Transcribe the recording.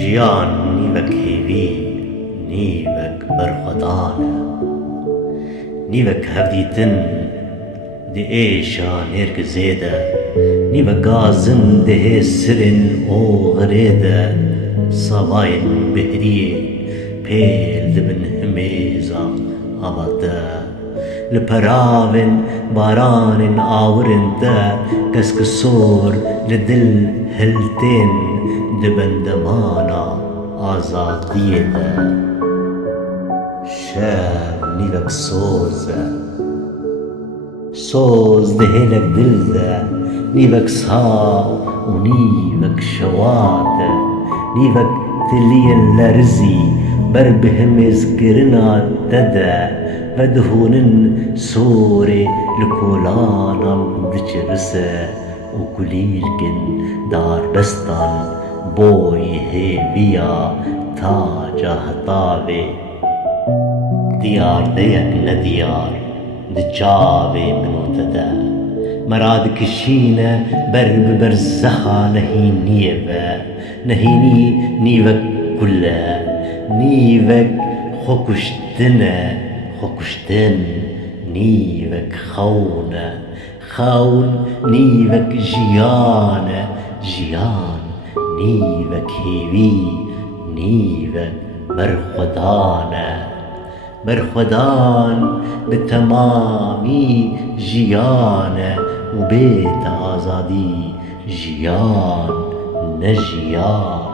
ژیان نیوەک هێوی نیوەک بەرخەدانە نیوەک هەڤدیتن di êşa nêrgizê de nîvek gazin dihê sirên oxirê de savayên bihriyê pêl dibin himêza hava te li peravên baranên awirên te kesk sor li dil hiltên di bendemana azadiyê de şev nîvek soz e soz di hêlek dil de nîvek sav û nîvek şewat e nîvek tiliyên lerzî ber bi himêzkirina te de ve dihûnin sorê li kolanan diçivise û kulîlkên darbestan boy hêviya taca hetavê diyardeyek ne diyar di çavê min û te de mera dikişîne ber bi berzexa nehîniyê ve nehînî nîvek kul e nîvek xwe kuştin e xwe kuştin nîvek xewn e xewn nîvek jiyan e jiyan nîvek hêvî nîvek berxwedan e berxwedan bi temamî jiyan e û bê te azadî jiyan ne jiyan